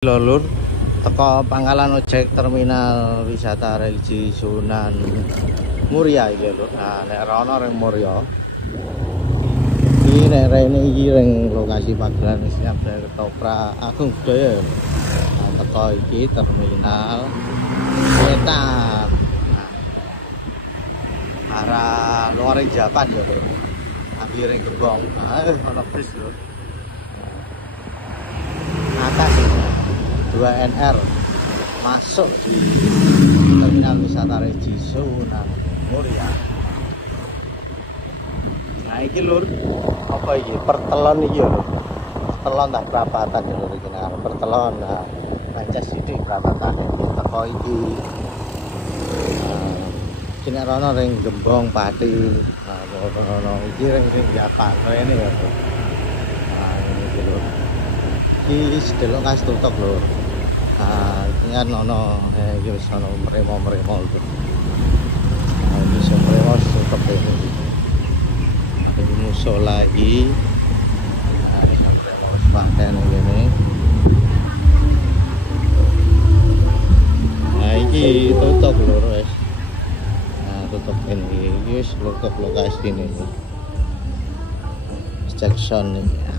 Lur, teko pangkalan ojek terminal wisata religi Sunan Muria iki lho. Nah, nek rono ring Muria. Iki nek rene iki ring lokasi pagelaran siap ketoprak Agung Budaya. Nah, teko iki terminal kereta. Arah luar Japan ya, Lur. Akhire Gembong. Ono bis lho. Atas 2NR masuk di terminal wisata religi Sunan Muria. Nah iki lur, apa iki? Pertelon iki lho. Pertelon tak perapatan lur iki. Nah, pertelon. Nah, pancas sithik perapatan iki teko iki. Kene rono ring Gembong Pati. Nah, rono iki ring Japan rene ya. Nah, ini lur. Iki sedelok kas tutup lho. Nah, ini kan ono iki wis ono mremo-mremo lho. Nah, iki mremo tutup ini. Iki musola iki. Nah, iki mremo wis paten ngene. Nah, iki tutup lho wis. Nah, tutup ini. Iki wis tutup lokasi ini. Jackson ini.